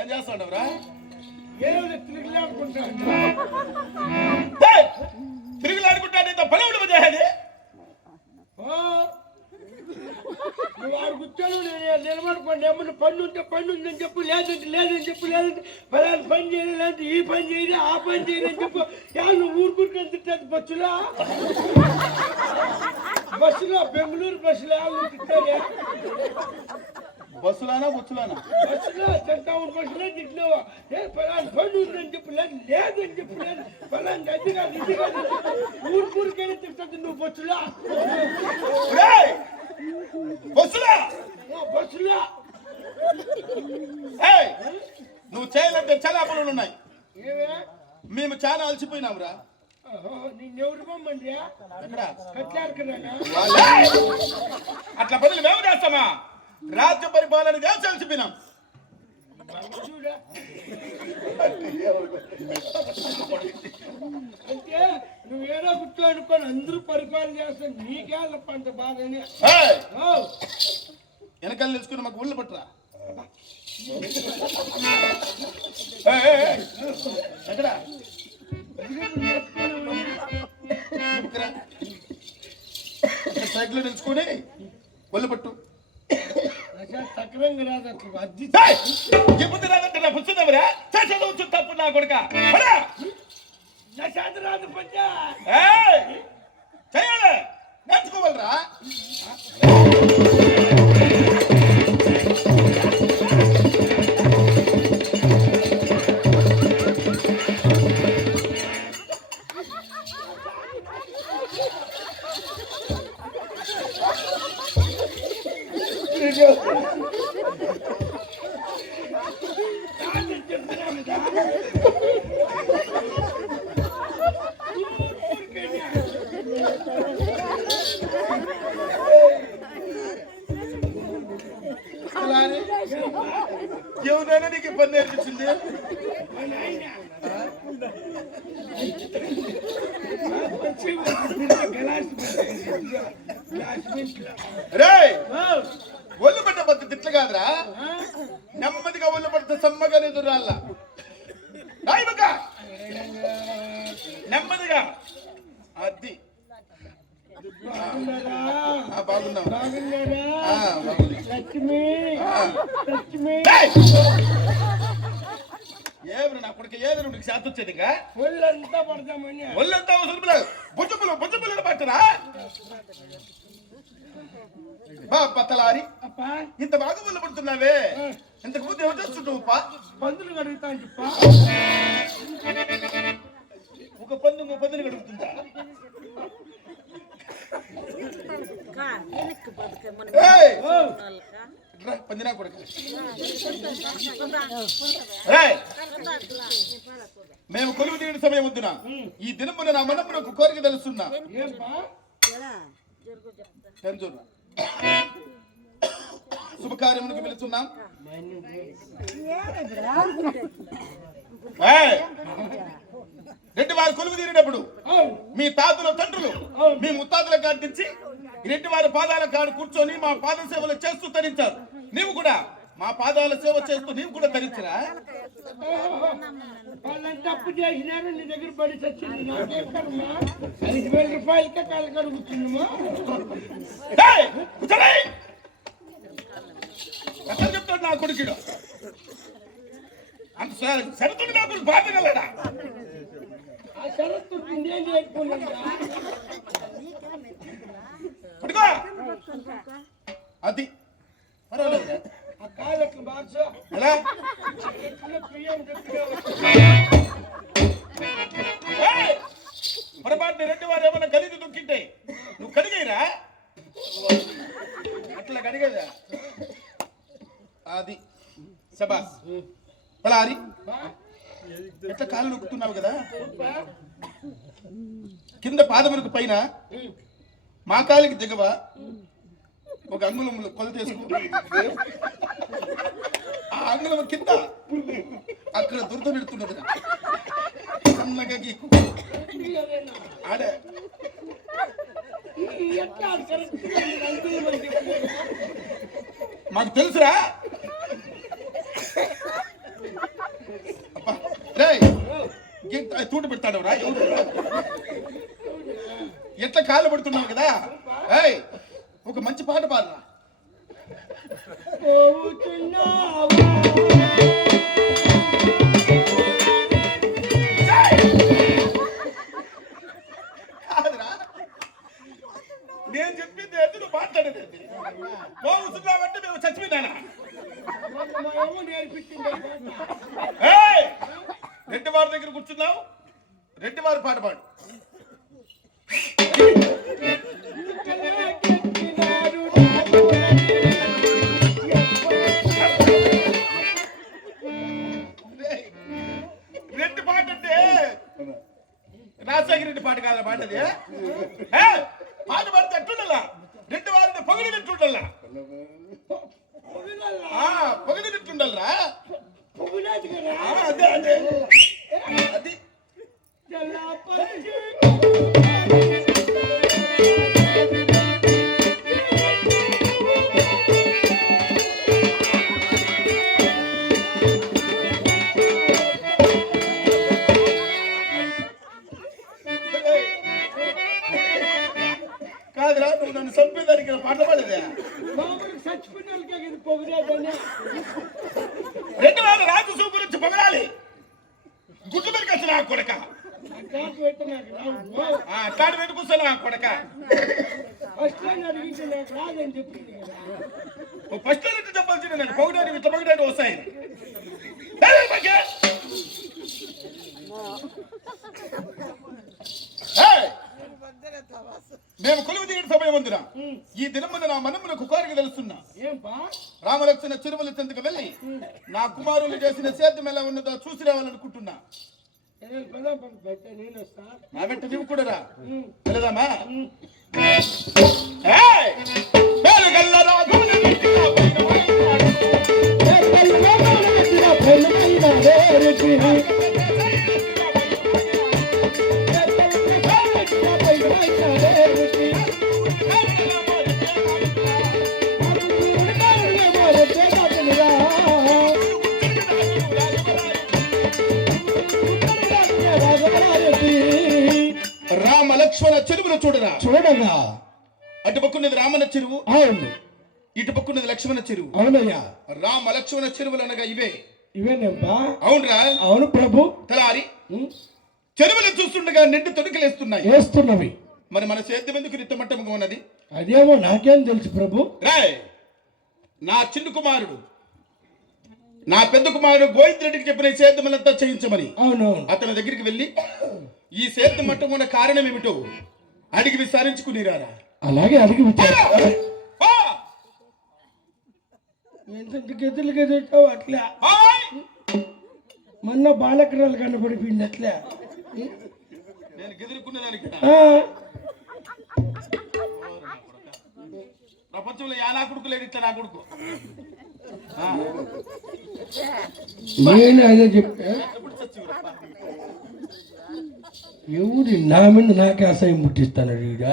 ఏం చేస్తాడవరా? తిరుగులాడుకుంటాడు ఇంత పని ఉండదు చేయాలి. నువ్వు వాడు కూర్చొని నిలబడుకోండి. ఏమన్నా పని ఉంటే పని ఉందని చెప్పు, లేదంటే లేదని చెప్పు, లేదంటే పలానా పని చేయలేదు, లేదంటే ఈ పని చేయలేదు, ఆ పని చేయలేదని చెప్పు. నువ్వు ఊరుకుంటే తిట్టదు బస్సులో బెంగళూరు బస్సులో తిట్టారే. బస్సులానా బొచ్చులానా? బస్సులో టౌన్ బస్సులో తిట్లేవా? పలానా పని ఉందని చెప్పు, లేదు లేదని చెప్పు, లేదు పలానా అది కాదు ఇది కాదు ఊరికైనా తిట్టదు నువ్వు బస్సులో. బస్సులా బస్సులో నువ్వు చేయాలంటే చాలా పనులు ఉన్నాయి. ఏవే? మేము చాలా అలసిపోయినాంరా. నిన్నెవరు పొమ్మండి? అట్లా పనులు మేము చేస్తామా? రాజ్య పరిపాలన చేసి అలసిపోయినాం. అంటే నువ్వేదో గుర్తు అనుకోని అందరూ పరిపాలన చేస్తాను నీకే అంత బాగానే. వెనకాల తెలుసుకుని మాకు ఊళ్ళు పట్టరా. ఎక్కడ సైకిల్ తెలుసుకొని ఒళ్ళు పట్టు. సక్రంగా రాదు అద్ది చెబుతు రాదంటే నా పుస్తకరా చదువు తప్పు నా కొడుక నా చేత రాదు పంచా చేయాలి నేర్చుకోవాలరా. ఎవరైనా నీకు ఇబ్బంది నేర్పించింది? ఒళ్ళు పట్ట పద్ధతి తిట్ల కాదురా. నెమ్మదిగా ఒళ్ళు పడితే సమ్మగా ఎదురాళ్ళ నెమ్మదిగా. అది బాగున్నావు. ఏమి నా కొడుకు ఏది నీకు శాతం వచ్చేది? ఇంకా ఒళ్ళంతా పడతామని ఒళ్ళంతా అవసరం బుజ్జుపులు పట్టరా బత్తలారి. ఇంత బాగా ఒళ్ళు పడుతున్నావే, ఇంతకు ముందు ఏమో చేస్తుంటావు? పందులు కడుగుతా ఒక పందుని కడుగుతుందా? పందినా కొడుకు మేము కొలువు తీయడం సమయం వద్దునా. ఈ దినమున నా మనమున ఒక కోరిక తెలుస్తున్నా. శుభకార్యములకు పిలుస్తున్నాం. రెడ్డి వారు కొలువు తీరినప్పుడు మీ తాతల తండ్రులు మీ ముత్తాతల కాడి నుంచి రెడ్డి వారి పాదాల కాడు కూర్చొని మా పాద సేవలు చేస్తూ తరించారు. నీవు కూడా మా పాదాల సేవ చేస్తూ నీవు కూడా తరించరా? వాళ్ళంతా అప్పు చేసినారు, నీ దగ్గర పడి చచ్చింది. 5,000 రూపాయలకే కాలు కడుగుతుందమ్మా. ఎట్లా చెప్తాడు నా కొడుకుడు? అంత సరతుడు నా కొడుకు బాధగలడా? ఆ షరతు ఏం చేసుకున్నా అది పర్వాలేదు. ఆ కాలట్లు బాగా ఎలా పొరపాటున రెడ్డి వారు ఏమన్నా కలిగి దుక్కింటే నువ్వు కడిగేరా? అట్లా కడిగేదా? అది శబాస్. పలారి ఎట్లా కాళ్ళు నొక్కుతున్నావు కదా, కింద పాదములకు పైన మా కాలికి దిగవా ఒక అంగుళం కొలత వేసుకో. ఆ అంగుళం కింద అక్కడ దురద పెడుతున్నది సన్నగా గీకు ఆడే. మాకు తెలుసురా తూటి పెడతాడు రా ఎట్లా కాళ్ళు పడుతున్నావు కదా ఏయ్ ఒక మంచి పాట పాడరా కాదురా నేను చెప్పింది అయితే నువ్వు మాట్లాడేది పోతున్నావంటే మేము చచ్చిపోయినానా రెడ్డి వారి దగ్గర కూర్చున్నావు రెడ్డి వారి పాట పాడు రెడ్డి పాట అంటే రాజశేఖర రెడ్డి పాట కాదా పాటది పాట పాడితే అట్టుండల్లా రెడ్డి వారిని పొగిడినట్టుండల్లా పొగిడినట్టుండల్రా అదే అదే అది కాదురా నువ్వు నన్ను చంపేదానికి పాట పాడేదే రెండు వాళ్ళ రాజు సూ గురించి పొగడాలి గుడ్లు పెరికొచ్చు నా కొడక అట్లాంటి పెట్టుకొస్తా నా కొడక ఫస్ట్ నుంచి చెప్పాల్సింది నేను పొగడానికి ఇట్లా పొగడానికి వస్తాయి మేము కొలువు తీయడం సమయం ఉందిరా ఈ దినమున నా మనమునకు కోరిక తెలుస్తున్నా రామలక్ష్మణ చిరుమల చెందుకు వెళ్ళి నా కుమారులు చేసిన సేద్యం ఎలా ఉన్నదో చూసి రావాలనుకుంటున్నా నా వెంట నువ్వు కూడా రా వెళదామా రామ లక్ష్మణ చెరువును చూడరా అటు పక్కున్నది రామన చెరువు అవును ఇటు పక్కున్నది లక్ష్మణ చెరువు అవునయ్యా రామ లక్ష్మణ చెరువులు అనగా ఇవేనేబ్బా అవునరా అవును ప్రభు తలారి చెరువులు చూస్తుండగా నిండు తొడుకలేస్తున్నాయి వేస్తున్నవి మరి మన సేద్యం ఎందుకు నిత్తమట్టముగా ఉన్నది అదేమో నాకేం తెలుసు ప్రభు రాయ్ నా చిన్న కుమారుడు నా పెద్ద కుమారుడు గోవింద్ రెడ్డికి చెప్పిన సేద్యములంతా చేయించమని అవును అతని దగ్గరికి వెళ్ళి ఈ సేద్యం మట్టమున్న కారణం ఏమిటో అడిగి విచారించుకునిరారా అలాగే అడిగి గెదులు గెదుటావు అట్లా మొన్న బాలకరాలు కనపడిపోయింది అట్లా నేను గెదురుకునేదానికి ప్రపంచంలో యా నా కొడుకు లేడు ఇట్లా నా కొడుకు నేను అదే చెప్పా ఎవరి నా మీద నాకే అసహ్యం ముట్టిస్తాను ఈడ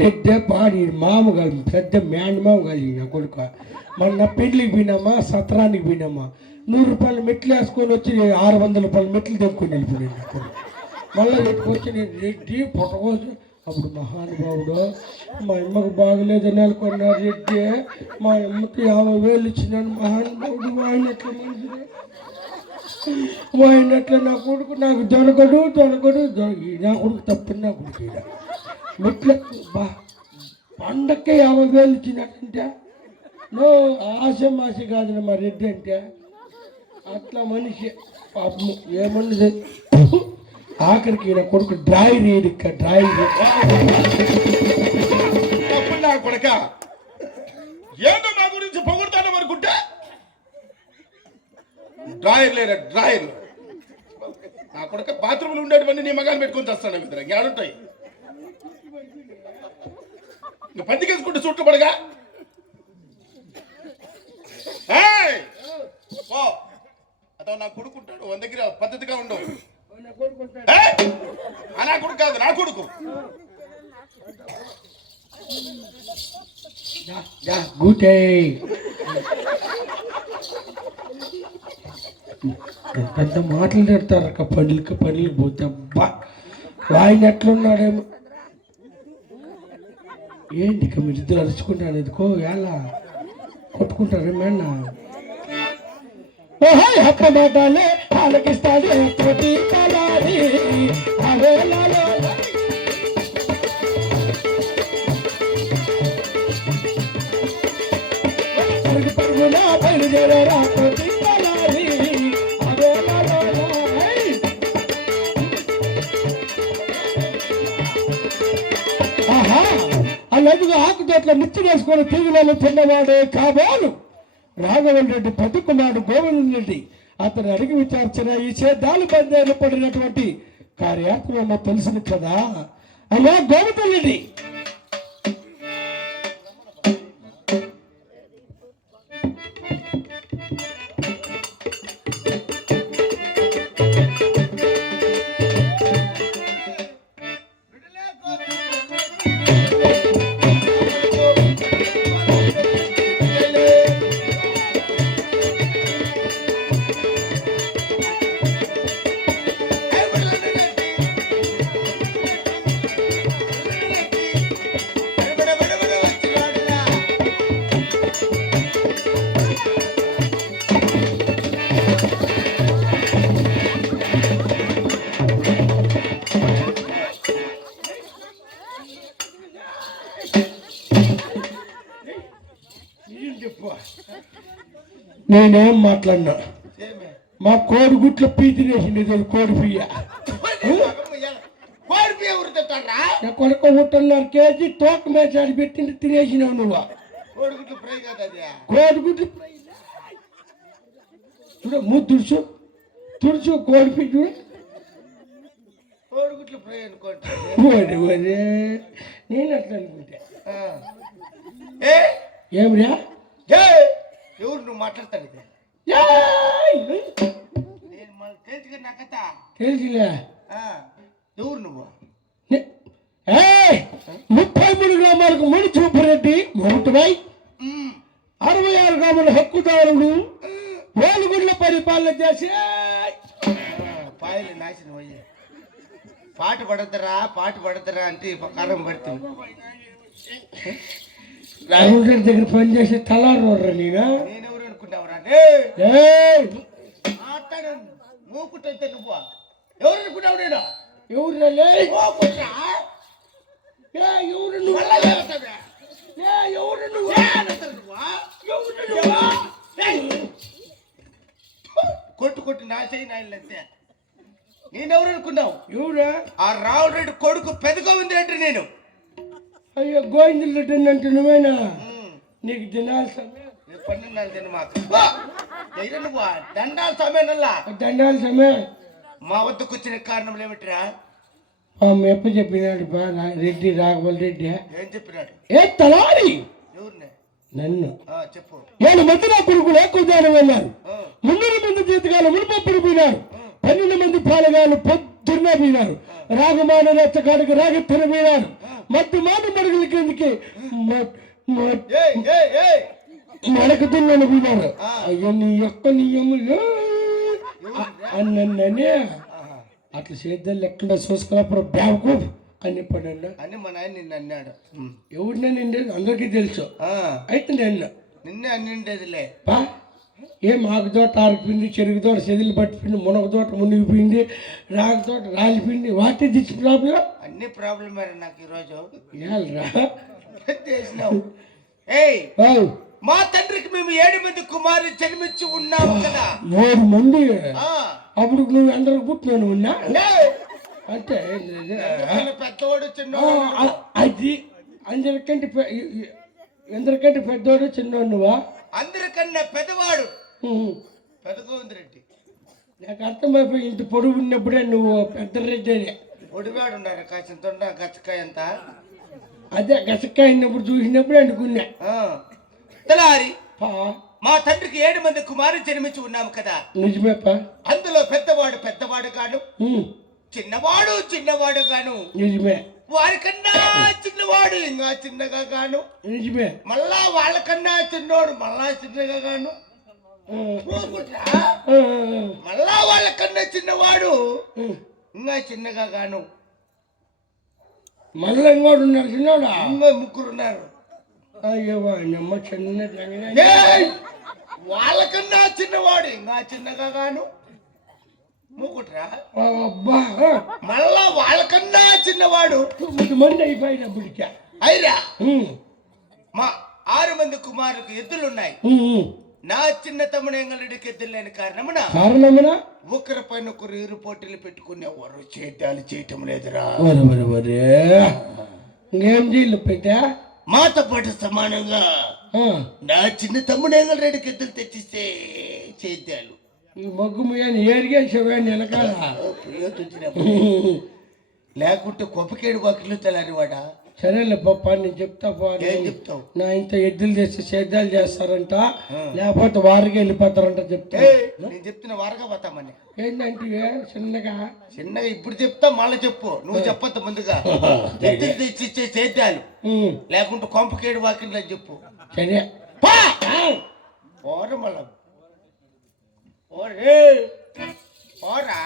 రెడ్డే పాడి మామ కాదు పెద్ద మ్యాండ్ మామ కాదు నా కొడుకు మొన్న పెళ్లికి పోయినామా సత్రానికి పోయినామా 100 రూపాయలు మెట్లు వేసుకొని వచ్చి 600 రూపాయలు మెట్లు తెచ్చుకొని వెళ్ళిపోయాను నా కొడుకు మళ్ళీ పెట్టుకొచ్చి నేను రెడ్డి పొట్టకోసం అప్పుడు మహానుభావుడు మా అమ్మకు బాగలేదు నెలకొన్నారు రెడ్డి మా అమ్మకి 50,000 ఇచ్చినాను మహానుభావుడు ఆయన ఎట్లా మంచిది ఆయన ఎట్లా నా కొడుకు నాకు దొరకడు నా కొడుకు తప్పని నా కొడుకు మెట్ల పండక్కే 50,000 ఇచ్చినట్టంటే నో ఆశ కాదు మా రెడ్డి అంటే అట్లా మనిషి పాపము ఏమన్నది ఆఖరికి నా కొడుకు డ్రాయర్ నా కొడుక ఏదో నా గురించి పొగుడుతాను అనుకుంటే డ్రాయర్ నా కొడుక బాత్రూమ్లు ఉండేటివన్నీ నీ మగాన్ని పెట్టుకొని చేస్తాను ఇద్దరు ఇంకేడుంటాయి ఇంకా పందికేసుకుంటే చుట్టూ పడగా అతను నా కొడుకుంటాడు వంద దగ్గర పద్ధతిగా ఉండవు నా కొడుకు కాదు నా కొడుకు పెద్ద మాటలు పెడతారు అక్క పనులకి పోతే అబ్బా ఆయన ఎట్లున్నాడేమో ఏంటి ఇక మీరు ఇద్దరు అరుచుకుంటాను ఎందుకో ఎలా కొట్టుకుంటారు మేన్న హప్ప మాటలే ఆలకిస్తాడు ప్రతి కలారి పరుగున బయలుదేరా ప్రతి కలారి ఆహా అలాగే ఆకుతోట్ల మిర్చి వేసుకొని తీగులలో తిన్నవాడే కాబోలు రాఘవన్ రెడ్డి పెద్ద కుమారుడు గోవింద్ రెడ్డి అతను అడిగి విచారించిన ఈ సేద్యాలు బందేలు పడినటువంటి కార్యాత్మలో తెలిసింది కదా అలా గోవింద్ రెడ్డి నేనేం మాట్లాడినా మా కోడిగుట్ల పీ తినేసింది కోడి పియ్య కొడుకు 3.5 కేజీ తోక మేచాడి పెట్టింది తినేసినావు నువ్వు కోడిగుడ్లు చూడ ముద్దు తుడుచు కోడి పియ్య చూడ కోడిగుడ్లు ఫ్రై అనుకోండి నేను అట్లా అనుకుంటా ఏమిరా ఎవరు నువ్వు మాట్లాడతాను నేను మళ్ళీ తెలుసుగా నా కథ తెలిసిలే ఎవరు నువ్వు 33 గ్రామాలకు ముడి చూపురెడ్డి మొరటువై 66 గ్రామాల హక్కుదారుడు వేలుగుడ్ల పరిపాలన చేసి పాయలు నాశనం అయ్యే పాట పడతారా అంటే కారం పడుతుంది రాఘవన్ రెడ్డి దగ్గర పనిచేసే తలారు నేనెవరు అనుకుంటావురా మూకుంటే నువ్వు ఎవరు అనుకుంటావు నేను కొట్టు నా చేయి నాయనంతే నేనెవరు అనుకున్నావు ఎవరా ఆ రావుడు రెడ్డి కొడుకు పెద్ద గోవింద్ రెడ్డి నేను అయ్యో గోవింద్ రెడ్డి అంటే నువ్వేనా నీకు దినాలు సమయం పన్నెండు తిన మాకు నువ్వు దండాల సమయంలా దండాల సమయం మా వద్దకు వచ్చిన కారణం ఏమిటిరా ఎప్ప చెప్పినాడు బా రెడ్డి రాఘవల్ రెడ్డి ఏం చెప్పినాడు ఏ తలారి ఎవరిని నన్ను చెప్పు 7 మంది నా కొడుకులు ఎక్కువ వెళ్ళారు 300 మంది జీతగాలు మునుపప్పుడు పోయినారు 12 మంది పాలగాలు పొద్దున్న పోయినారు రాగమాన రచ్చగాడికి రాగెత్తన పోయినారు మధ్య మాట మడుగుల కిందకి మడక దున్నలు పోయినారు అయ్యో నీ యొక్క నియములు అన్ననే అట్లా సేద్యాలు ఎక్కడ చూసుకున్నప్పుడు బ్యాగు అని పడండి అని మా నాయన నిన్ను అన్నాడు ఎవరినే నిండేది అందరికీ తెలుసు అయితే నిన్నే అన్నిండేదిలే ఏం ఆకు తోట ఆరిపోయింది చెరుకు తోట చెదిలు పట్టిపోయింది మునగ తోట మునిగిపోయింది రాగి తోట రాలిపోయింది వాటి దిచ్చి ప్రాబ్లం అన్ని ప్రాబ్లం నాకు ఈరోజు చేసినావు మా తండ్రికి మేము 7 మంది కుమారులు జన్మించి ఉన్నాము కదా 7 మంది అప్పుడు నువ్వు అందరికి పుట్టినాను ఉన్నా అంటే పెద్దవాడు చిన్నవాడు అది అందరికంటే పెద్దవాడు చిన్నవాడు నువ్వా అందరికన్నా పెద్దవాడు పెద్ద గోవింద్ రెడ్డి నాకు అర్థమైపోయి ఇంత పొడుగు ఉన్నప్పుడే నువ్వు పెద్ద రెడ్డి పొడివాడు ఉన్నారు కాసిన తొండ గచ్చకాయ అంత అదే గచ్చకాయ ఉన్నప్పుడు చూసినప్పుడే అనుకున్నా తలారి మా తండ్రికి 7 మంది కుమారులు జన్మించి ఉన్నాము కదా నిజమేపా అందులో పెద్దవాడు కాను చిన్నవాడు కాను నిజమే వారికన్నా చిన్నవాడు ఇంకా చిన్నగా గాను నిజమే మళ్ళా వాళ్ళకన్నా చిన్నవాడు మళ్ళా చిన్నగా గాను ఊరుకుంటా మళ్ళా వాళ్ళకన్నా చిన్నవాడు ఇంకా చిన్నగా గాను మళ్ళీ ఇంకోటి ఉన్నారు చిన్నోడా ఇంకా ముగ్గురు ఉన్నారు అయ్యో అమ్మ చిన్న ఏయ్! వాళ్ళకన్నా చిన్నవాడు ఇంకా చిన్నగా గాను మూకుట్రా అబ్బా మళ్ళా వాళ్ళకన్నా చిన్నవాడు 9 మంది అయిపోయినప్పటికే అయిరా మా 6 మంది కుమారులకు ఎద్దులున్నాయి నా చిన్న తమ్ముడు ఎంగళుడికి ఎద్దులు లేని కారణమున కారణమునా ఒకరి పైన ఒకరు ఇరు పోటీలు పెట్టుకునేవారు చేద్దాలు చేయటం లేదురా వరే ఇంకేం చేయలు పెట్టా మాతో పాటు సమానంగా నా చిన్న తమ్ముడు ఎంగళుడికి ఎద్దులు తెచ్చిస్తే చేద్దాలు ఈ మగ్గు ముయ్యాన్ని ఏరిగేసేవాడిని వెనకాల లేకుంటే కొప్పకేడు వాకిలు తెల్లారివాడా సరేలే పప్ప నేను చెప్తా పో ఏం చెప్తావు నా ఇంత ఎద్దులు తెచ్చి సేద్యాలు చేస్తారంట లేకపోతే వారికి వెళ్ళిపోతారంట చెప్తా నేను చెప్తున్న వారగా పోతామని ఏంటంటే చిన్నగా ఇప్పుడు చెప్తా మళ్ళీ చెప్పు నువ్వు చెప్పొద్దు ముందుగా ఎద్దులు తెచ్చిచ్చే చేద్దాలు లేకుంటే కొంపకేడు వాకిలు అని చెప్పు సరే పోర మళ్ళా పోరా